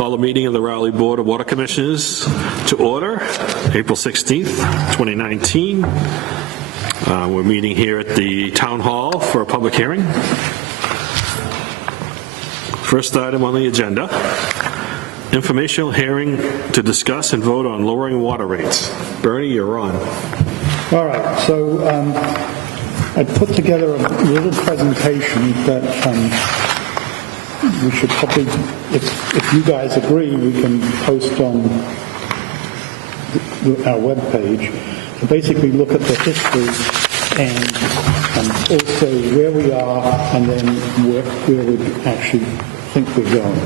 Call the meeting of the Raleigh Board of Water Commissioners to order, April 16th, 2019. We're meeting here at the Town Hall for a public hearing. First item on the agenda, informational hearing to discuss and vote on lowering water rates. Bernie, you're on. All right, so I put together a little presentation that we should probably, if you guys agree, we can post on our webpage to basically look at the history and also where we are and then where we actually think we're going.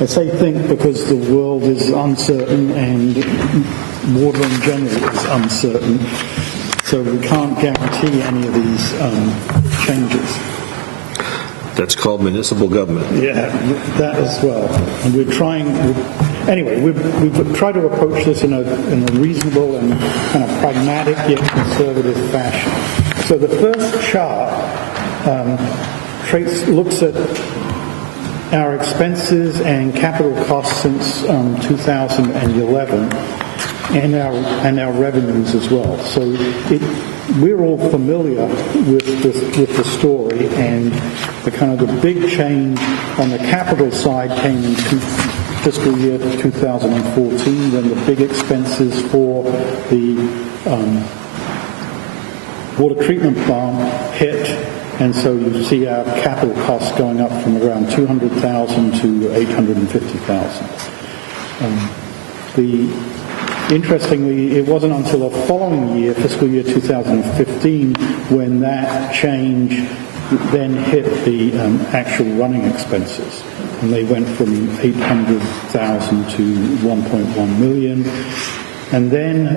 I say think because the world is uncertain and water in general is uncertain, so we can't guarantee any of these changes. That's called municipal government. Yeah, that as well. And we're trying, anyway, we've tried to approach this in a reasonable and kind of pragmatic yet conservative fashion. So the first chart looks at our expenses and capital costs since 2011 and our revenues as well. So we're all familiar with the story, and the big change on the capital side came in fiscal year 2014 when the big expenses for the water treatment plant hit, and so you see our capital costs going up from around $200,000 to $850,000. Interestingly, it wasn't until the following year, fiscal year 2015, when that change then hit the actual running expenses. And they went from $800,000 to $1.1 million. And then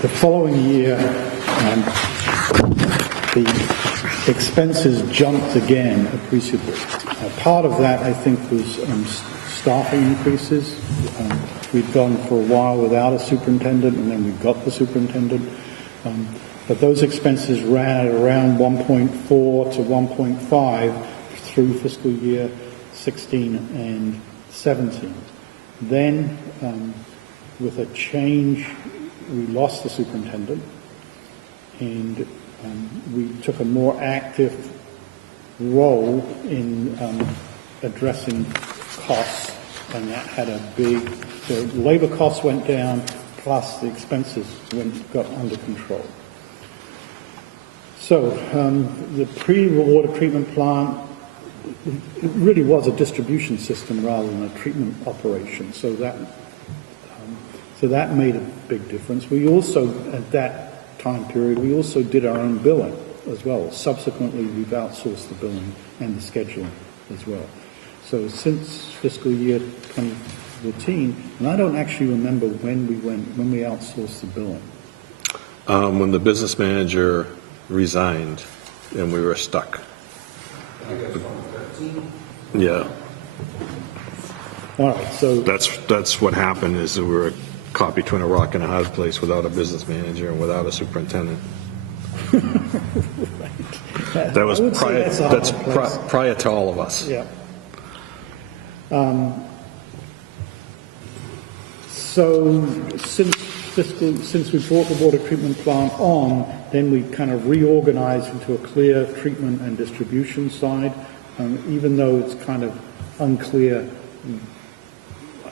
the following year, the expenses jumped again appreciably. Part of that, I think, was staffing increases. We'd gone for a while without a superintendent, and then we got the superintendent. But those expenses ran at around 1.4 to 1.5 through fiscal year 16 and 17. Then, with a change, we lost the superintendent, and we took a more active role in addressing costs, and that had a big, the labor costs went down, plus the expenses got under control. So the pre-water treatment plant, it really was a distribution system rather than a treatment operation, so that made a big difference. We also, at that time period, we also did our own billing as well. Subsequently, we've outsourced the billing and the scheduling as well. So since fiscal year 2014, and I don't actually remember when we outsourced the billing. When the business manager resigned and we were stuck. I think it was 2013. Yeah. All right, so that's what happened, is that we were caught between a rock and a hard place without a business manager and without a superintendent. right. That was prior to all of us. Yeah. So since we brought the water treatment plant on, then we kind of reorganized into a clear treatment and distribution side, even though it's kind of unclear.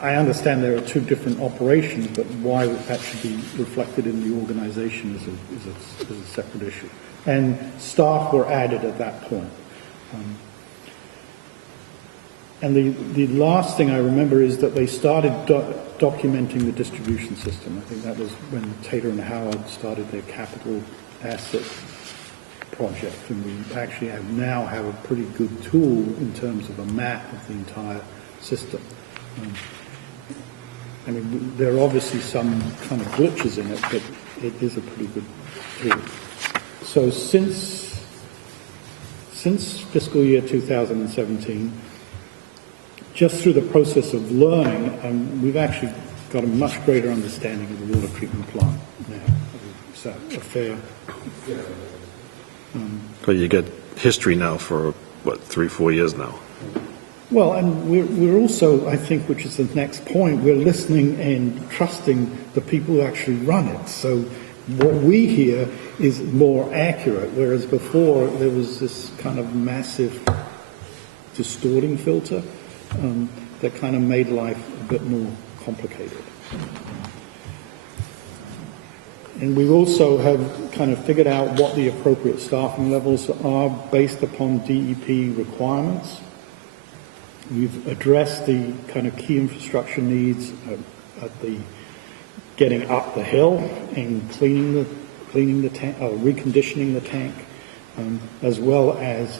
I understand there are two different operations, but why that should be reflected in the organization is a separate issue. And staff were added at that point. And the last thing I remember is that they started documenting the distribution system. I think that was when Tater and Howard started their capital asset project, and we actually now have a pretty good tool in terms of a map of the entire system. I mean, there are obviously some kind of glitches in it, but it is a pretty good tool. So since fiscal year 2017, just through the process of learning, we've actually got a much greater understanding of the water treatment plant now. Is that a fair? But you get history now for, what, 3-4 years now? Well, and we're also, I think, which is the next point, we're listening and trusting the people who actually run it. So what we hear is more accurate, whereas before there was this kind of massive distorting filter that kind of made life a bit more complicated. And we also have kind of figured out what the appropriate staffing levels are based upon DEP requirements. We've addressed the kind of key infrastructure needs at the getting up the hill and cleaning the tank, reconditioning the tank, as well as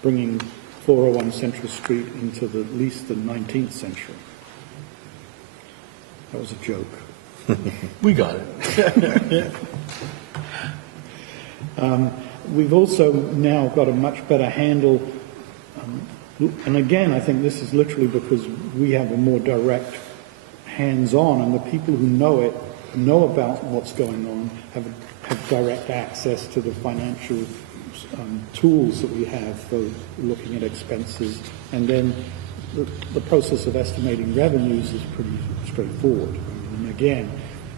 bringing 401 Central Street into at least the 19th century. That was a joke. We got it. We've also now got a much better handle, and again, I think this is literally because we have a more direct hands-on, and the people who know it, know about what's going on, have direct access to the financial tools that we have for looking at expenses, and then the process of estimating revenues is pretty straightforward. And again,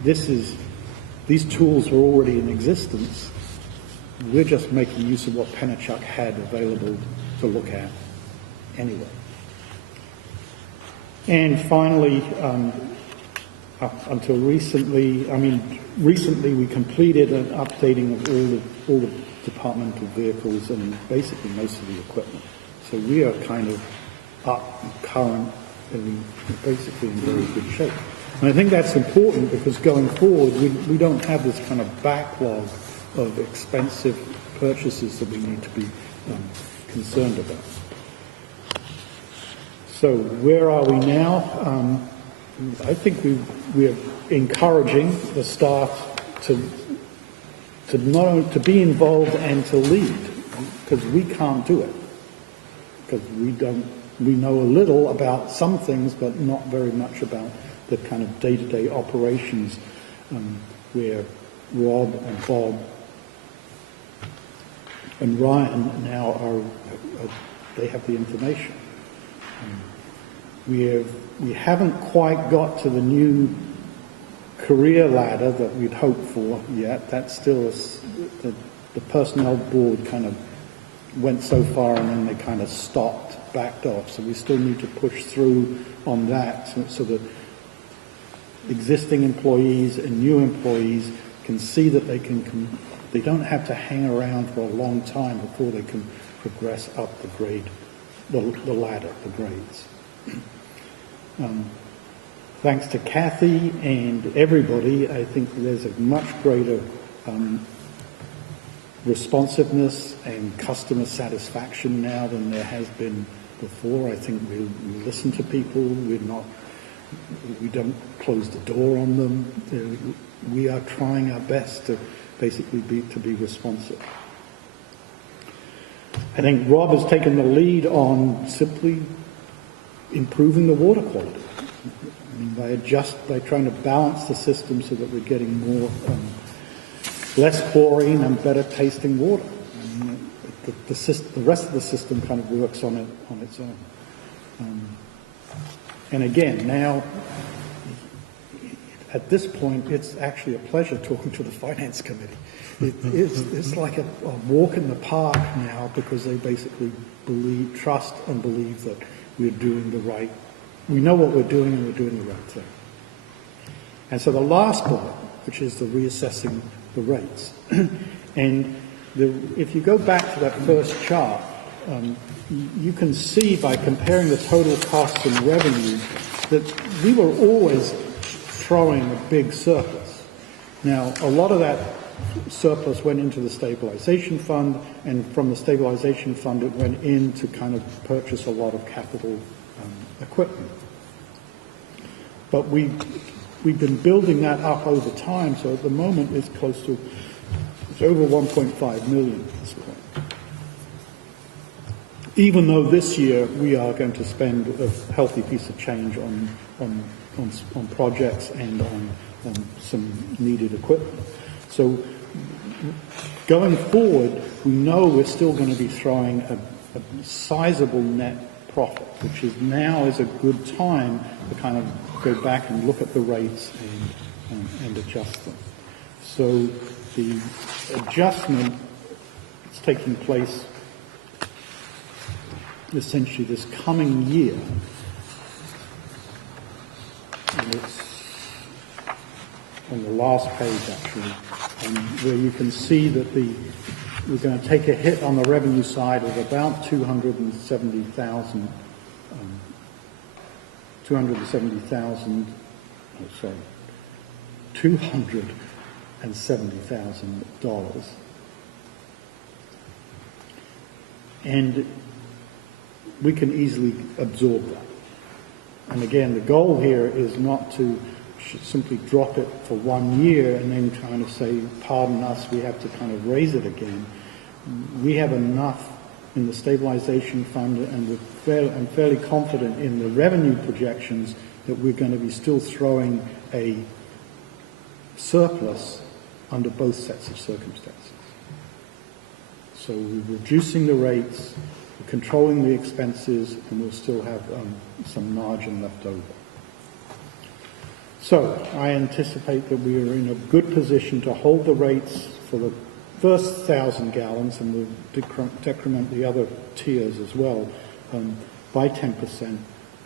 these tools were already in existence. We're just making use of what Penachuk had available to look at anyway. And finally, up until recently, recently we completed an updating of all the departmental vehicles and basically most of the equipment. So we are kind of up and current and basically in very good shape. And I think that's important because going forward, we don't have this kind of backlog of expensive purchases that we need to be concerned about. So where are we now? I think we're encouraging the staff to not only to be involved and to lead, because we can't do it, because we know a little about some things, but not very much about the kind of day-to-day operations where Rob and Bob and Ryan now they have the information. We haven't quite got to the new career ladder that we'd hoped for yet. That's still the personnel board kind of went so far and then they kind of stopped, backed off. So we still need to push through on that so that existing employees and new employees can see that they don't have to hang around for a long time before they can progress up the grade, the ladder, the grades. Thanks to Kathy and everybody, I think there's a much greater responsiveness and customer satisfaction now than there has been before. I think we listen to people. We don't close the door on them. We are trying our best to basically be responsive. I think Rob has taken the lead on simply improving the water quality. By trying to balance the system so that we're getting more, less chlorine and better tasting water. The rest of the system kind of works on its own. And again, now, at this point, it's actually a pleasure talking to the Finance Committee. It's like a walk in the park now because they basically trust and believe that we're doing the right. We know what we're doing and we're doing the right thing. And so the last bullet, which is the reassessing the rates. And if you go back to that first chart, you can see by comparing the total costs and revenue that we were always throwing a big surplus. Now, a lot of that surplus went into the stabilization fund, and from the stabilization fund it went in to kind of purchase a lot of capital equipment. But we've been building that up over time, so at the moment it's over 1.5 million at this point. Even though this year we are going to spend a healthy piece of change on projects and on some needed equipment. So going forward, we know we're still going to be throwing a sizable net profit, which is now is a good time to kind of go back and look at the rates and adjust them. So the adjustment is taking place essentially this coming year. And it's on the last page, actually, where you can see that we're going to take a hit on the revenue side of about 270,000. $270,000, and we can easily absorb that. And again, the goal here is not to simply drop it for 1 year and then kind of say, pardon us, we have to kind of raise it again. We have enough in the stabilization fund, and I'm fairly confident in the revenue projections that we're going to be still throwing a surplus under both sets of circumstances. So we're reducing the rates, we're controlling the expenses, and we'll still have some margin left over. So I anticipate that we are in a good position to hold the rates for the first 1,000 gallons, and we'll decrement the other tiers as well by 10%,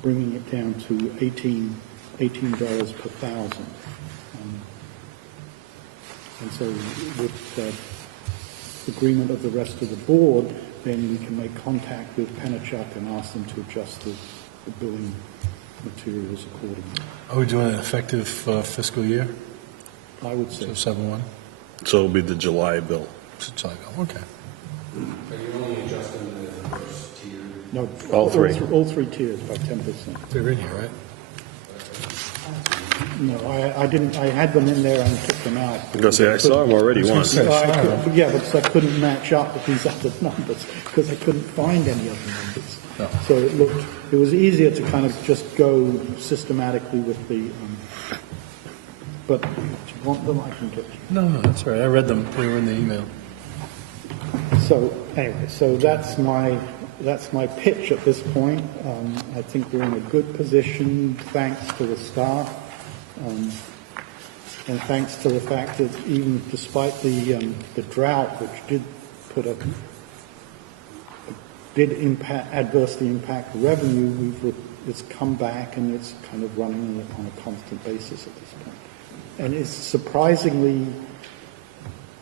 bringing it down to $18 per thousand. And so with agreement of the rest of the board, then we can make contact with Penachuk and ask them to adjust the billing materials accordingly. Are we doing an effective fiscal year? I would say. So 7/1? So it'll be the July bill. July bill, okay. But you're only adjusting the first tier. No, All three. All three tiers by 10%. They're in here, right? No, I didn't. I had them in there and took them out. I'm gonna say I saw them already once. Yeah, because I couldn't match up with these other numbers because I couldn't find any other numbers. No. So it was easier to kind of just go systematically with the. But if you want them, I can get you. No, that's all right. I read them. They were in the email. So anyway, so that's my pitch at this point. I think we're in a good position, thanks to the staff, and thanks to the fact that even despite the drought, which did adversely impact revenue, it's come back and it's kind of running on a constant basis at this point. And it's surprisingly,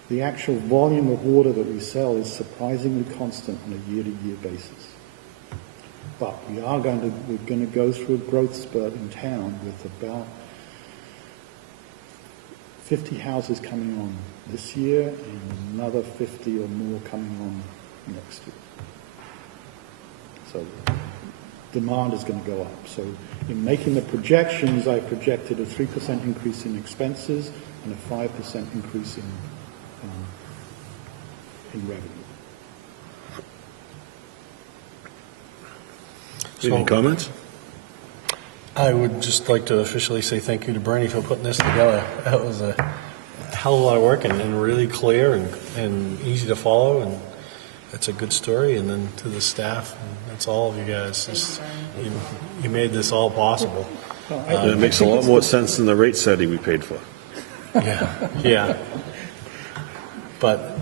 the actual volume of water that we sell is surprisingly constant on a year-to-year basis. But we're going to go through a growth spurt in town with about 50 houses coming on this year and another 50 or more coming on next year. So demand is going to go up. So in making the projections, I projected a 3% increase in expenses and a 5% increase in revenue. Any comments? I would just like to officially say thank you to Bernie for putting this together. That was a hell of a lot of work and really clear and easy to follow, and it's a good story. And then to the staff, and that's all of you guys. You made this all possible. It makes a lot more sense than the rate setting we paid for. Yeah. But,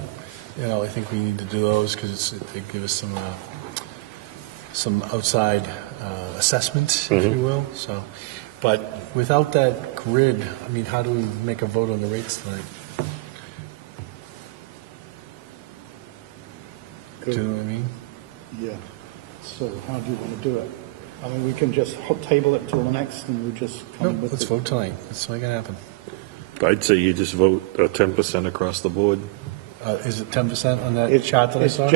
I think we need to do those because they give us some outside assessment, if you will. So, but without that grid, how do we make a vote on the rates tonight? Do you know what I mean? Yeah. So how do you want to do it? We can just table it till the next, and we just come with let's vote tonight. Let's make it happen. I'd say you just vote 10% across the board. Is it 10% on that chart that I saw?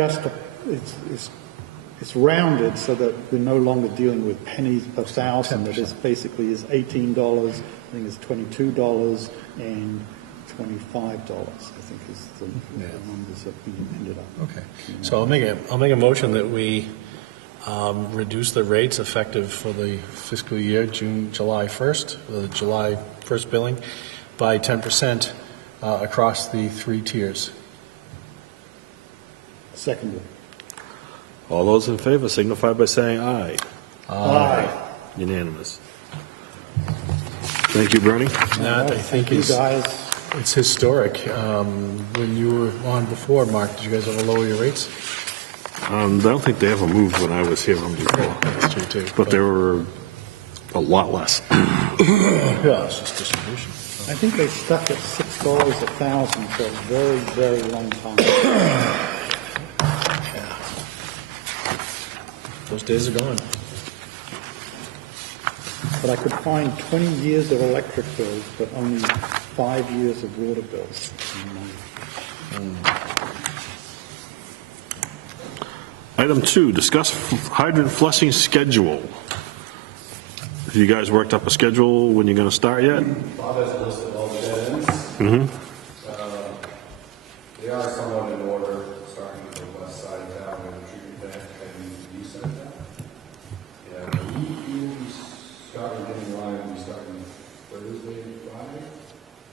It's rounded so that we're no longer dealing with pennies per thousand. It is basically is $18. I think it's $22 and $25. I think is the numbers that we ended up. Okay. So I'll make a motion that we reduce the rates effective for the fiscal year July 1st, the July 1st billing, by 10% across the three tiers. Seconded. All those in favor signify by saying aye. Aye. Unanimous. Thank you, Bernie. That, I think, You is, guys, it's historic. When you were on before, Mark, did you guys ever lower your rates? I don't think they ever moved when I was here on before, That's true, too. but they were a lot less. Yeah, it's just distribution. I think they stuck at $6 a thousand for a very, very long time. Those days are gone. But I could find 20 years of electric bills, but only 5 years of water bills. Item 2, discuss hydrant flushing schedule. Have you guys worked up a schedule when you're going to start yet? Bob has a list of all the dead ends. They are somewhat in order, starting with the west side of town and the treatment plant heading to the east side of town. Yeah, we starting getting line, we starting Thursday, Friday,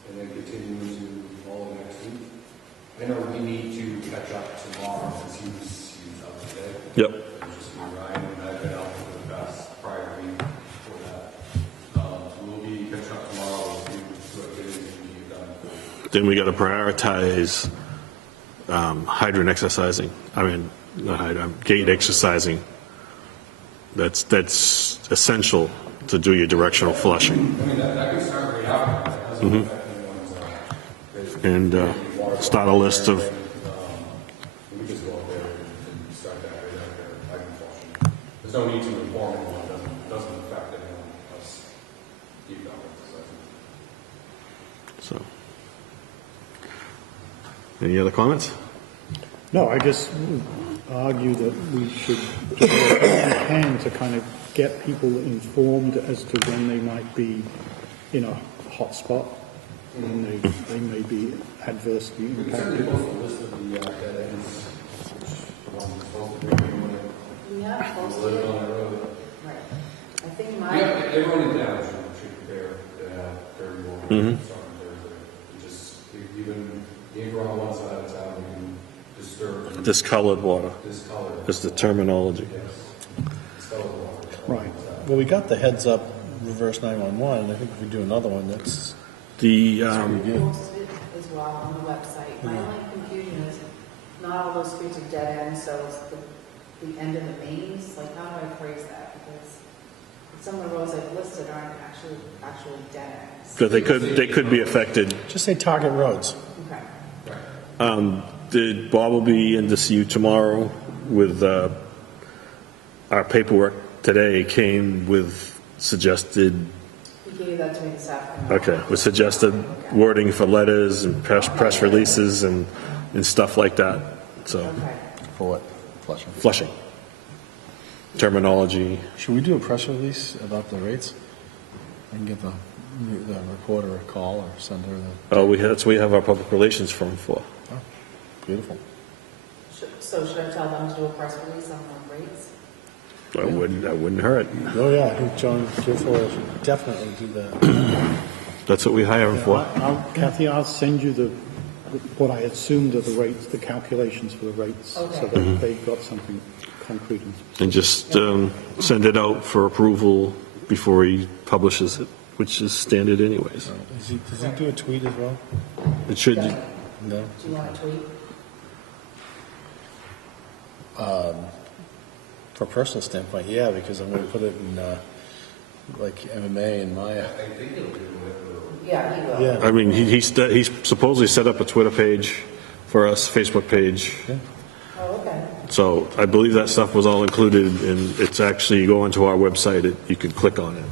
and then continue to all of next week. I know we need to catch up tomorrow because he's up today. Yep. Just be Ryan and I've been out for the past prior week for that. So we'll be catch up tomorrow to get anything done. Then we got to prioritize hydrant exercising. I mean, not hydrant, gate exercising. That's essential to do your directional flushing. I mean, that can start right out. That doesn't affect anyone's, And start a list of, we just go up there and start that right out there, hydrant flushing. There's no need to inform anyone, doesn't affect anyone else. Keep going. so. Any other comments? No, I just argue that we should do what we can to kind of get people informed as to when they might be in a hot spot, when they may be adversely impacted. We have posted it. Right. I think my. Yeah, everyone in town should prepare to have 31 starting Thursday. Even the anchor on one side of town, we can disturb. Discolored water Discolored. is the terminology. Yes. Discolored water. Right. Well, we got the heads up reverse 911. I think if we do another one, that's The, pretty good. Posted it as well on the website. My only confusion is not all those streets are dead ends, so it's the end of the mains. Like, how do I phrase that? Because some of the roads I've listed aren't actually dead ends. that they could be affected. Just say target roads. Okay. Bob will be in to see you tomorrow with our paperwork today came with suggested, He gave that to me this afternoon. okay, with suggested wording for letters and press releases and stuff like that. So, Okay. For what? Flushing. flushing. Terminology. Should we do a press release about the rates? I can give the reporter a call or send her the. Oh, that's what we have our public relations firm for. Oh, beautiful. So should I tell them to do a press release on the rates? That wouldn't hurt. Oh, yeah, I think John Guilfoyle should definitely do that. That's what we hire him for. Kathy, I'll send you what I assumed are the rates, the calculations for the rates, so Okay. that they've got something concrete and specific. And just send it out for approval before he publishes it, which is standard anyways. Does he do a tweet as well? It should, Yeah. No? Do you want to tweet? For a personal standpoint, yeah, because I'm going to put it in like MMA and Maya. Yeah, he will. Yeah. I mean, he's supposedly set up a Twitter page for us, Facebook page. Oh, okay. So I believe that stuff was all included, and it's actually, you go onto our website, you can click on it,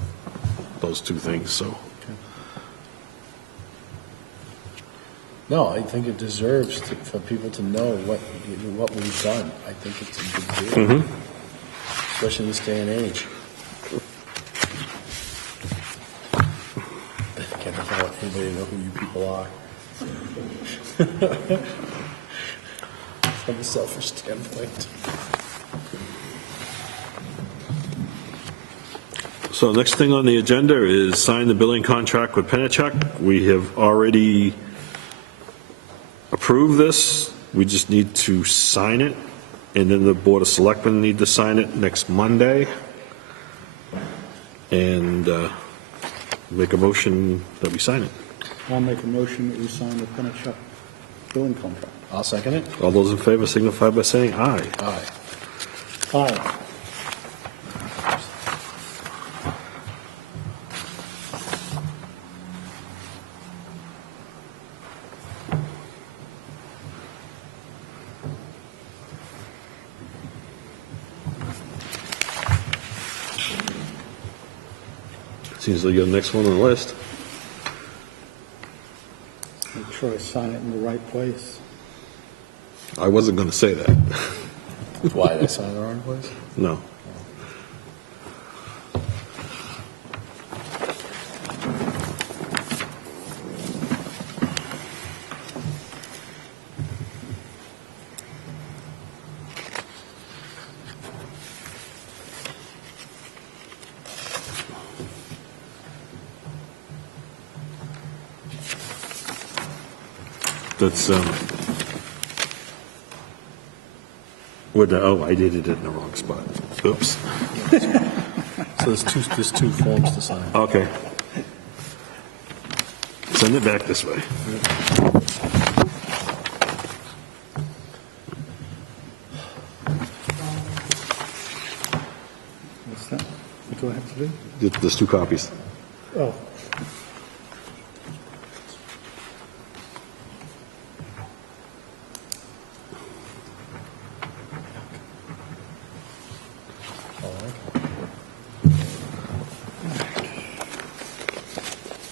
those two things, so. No, I think it deserves for people to know what we've done. I think it's a big deal, especially in this day and age. I can't tell anybody know who you people are. From a selfish standpoint. So next thing on the agenda is sign the billing contract with Penachuk. We have already approved this. We just need to sign it. And then the Board of Selectmen need to sign it next Monday. And make a motion that we sign it. I'll make a motion that we sign the Penachuk billing contract. I'll second it. All those in favor signify by saying aye. Aye. Aye. Seems like you're the next one on the list. Make sure I sign it in the right place. I wasn't going to say that. Why, did I sign the wrong place? No. That's, I did it in the wrong spot. Oops. So there's two forms to sign. Okay. Send it back this way. What's that? What do I have to do? There's 2 copies. Oh.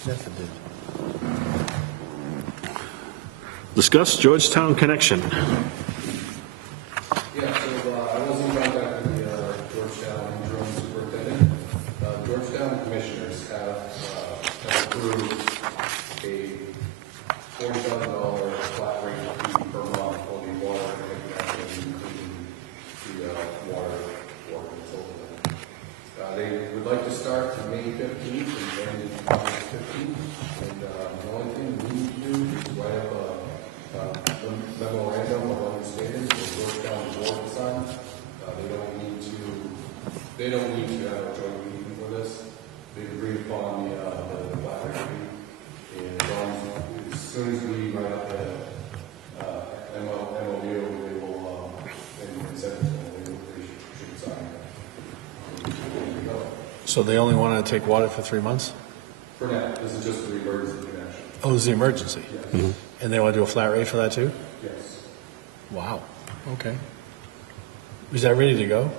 Yes, it did. Discuss Georgetown connection. Yeah, so I was in contact with the Georgetown interim superintendent. Georgetown commissioners have approved a $40,000 flat rate fee per month for the water connection, including the water consultant. They would like to start May 15th and end August 15th. And the only thing we need to do is write up a memorandum of understanding for Georgetown board to sign. They don't need to have a joint meeting for this. They agree upon the flat rate fee. And as soon as we write up the MOU, they will, and send it to them, they should sign it. So they only want to take water for 3 months? For now, this is just the emergency connection. Oh, this is the emergency? Yes. And they want to do a flat rate for that too? Yes. Wow, okay. Is that ready to go?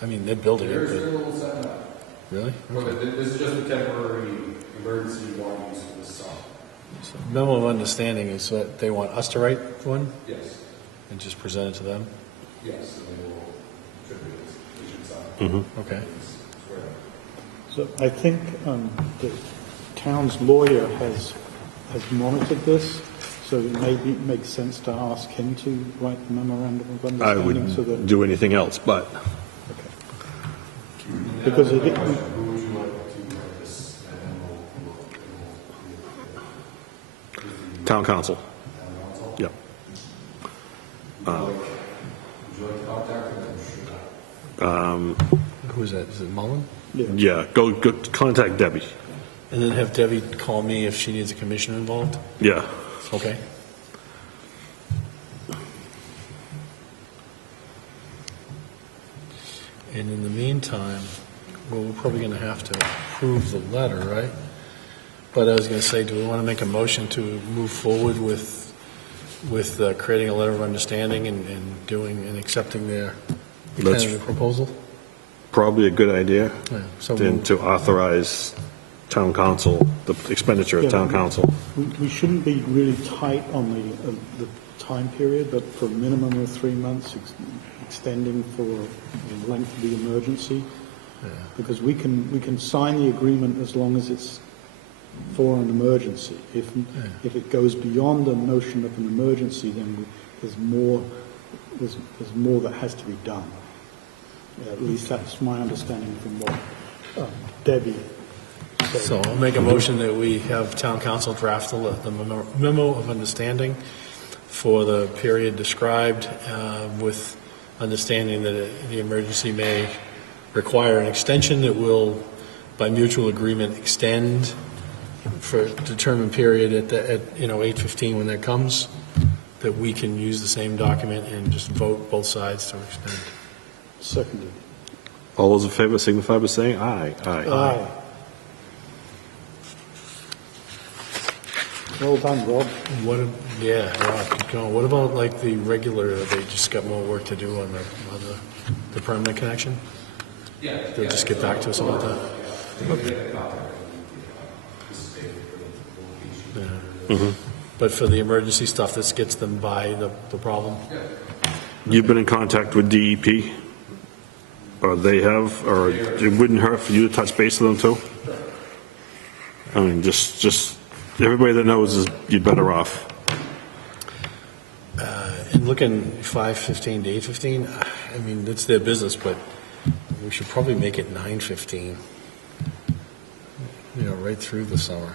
I mean, they're building They're it, still setting up. but, really? But this is just a temporary emergency water use for the summer. So memo of understanding is that they want us to write one Yes. and just present it to them? Yes, and they will contribute this. They should sign. Okay. Swear. So I think the town's lawyer has monitored this, so it makes sense to ask him to write the memorandum of I understanding so that. wouldn't do anything else, but Because Who would you it, like to write this? town council. Yeah. Would you like to contact them? Who is that? Is it Mullen? Yeah, go contact Debbie. And then have Debbie call me if she needs a commissioner involved? Yeah. Okay. And in the meantime, well, we're probably going to have to approve the letter, right? But I was going to say, do we want to make a motion to move forward with creating a letter of understanding and doing and accepting their Let's- tentative proposal? Probably a good idea. Yeah, so Then to authorize town council, the expenditure of town council. we shouldn't be really tight on the time period, but for a minimum of 3 months, extending for the length of the emergency. Because we can sign the agreement as long as it's for an emergency. If it goes beyond the notion of an emergency, then there's more that has to be done. At least that's my understanding from what Debbie said. So I'll make a motion that we have town council draft the memo of understanding for the period described with understanding that the emergency may require an extension that will, by mutual agreement, extend for a determined period at 8:15 when that comes, that we can use the same document and just vote both sides to extend. Seconded. All those in favor signify by saying aye. Aye. Aye. Well done, Rob. Rob, keep going. What about like the regular, they just got more work to do on the permanent connection? Yeah. They'll just get back to us about that? Yeah. But for the emergency stuff, this gets them by the problem? You've been in contact with DEP? Or they have, or it wouldn't hurt for you to touch base with them too? I mean, just everybody that knows is you're better off. And looking 5:15 to 8:15, I mean, it's their business, but we should probably make it 9:15. Right through the summer.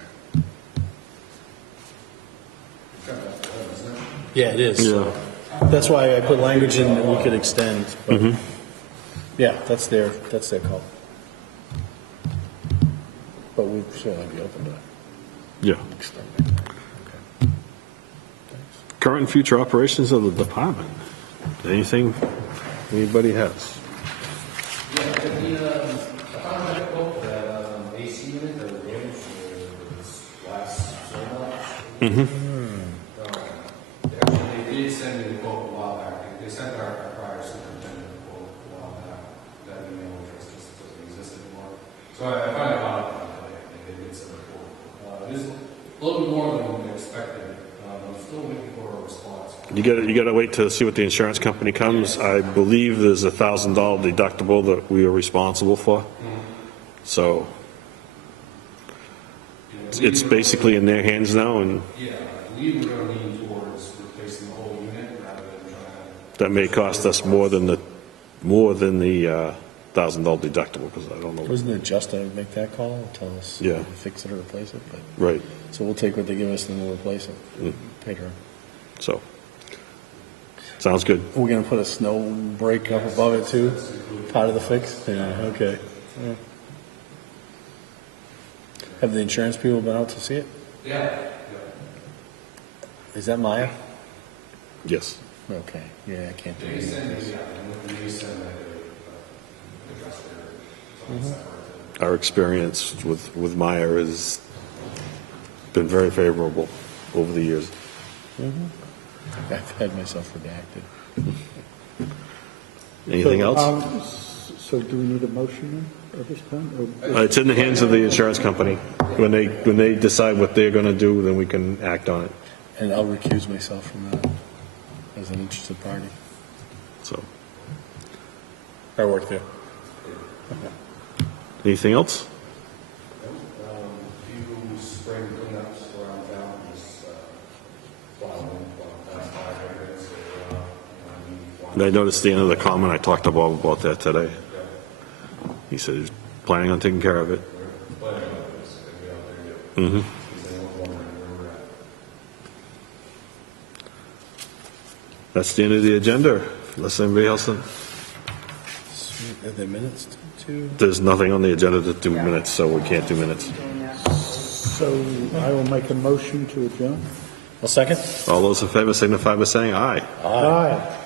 Yeah, it is. So that's why I put language in that we could extend. But yeah, that's their call. But we'd certainly be open to Yeah. extending. Okay. Current and future operations of the department. Anything anybody has? Yeah, I found that quote, that AC unit that was damaged for this last summer. They did send me a quote a while back. They sent our prior superintendent a quote a while back. That email address just doesn't exist anymore. So I finally found it today. They did send a quote. It is a little bit more than expected. I'm still waiting for a response. You got to wait to see what the insurance company comes. I believe there's a $1,000 deductible that we are responsible for. So it's basically in their hands now, and Yeah, I believe we're going to lean towards replacing the whole unit rather than trying to. that may cost us more than the $1,000 deductible, because I don't know. Wasn't it just to make that call, tell us Yeah. fix it or replace it? But Right. so we'll take what they give us and we'll replace it. Pay her. So sounds good. We're going to put a snow break up above it too? Part of the fix? Yeah, okay. Yeah. Have the insurance people been out to see it? Yeah. Is that Maya? Yes. Okay, yeah, I can't do They it. send me, yeah, and they send like a adjuster. Our experience with Meyer has been very favorable over the years. I've had myself redacted. Anything else? So do we need a motion then at this point? Or- It's in the hands of the insurance company. When they decide what they're going to do, then we can act on it. And I'll recuse myself from that as an interested party. So, I work there. anything else? Few spring cleanups around town, just plowing past fire hydrants, And I noticed the end of the comment, I talked to Bob about that today. He said he's planning on taking care of it. That's the end of the agenda, unless anybody else, Are there minutes to? there's nothing on the agenda to do minutes, so we can't do minutes. So I will make a motion to adjourn. A second? All those in favor signify by saying aye. Aye.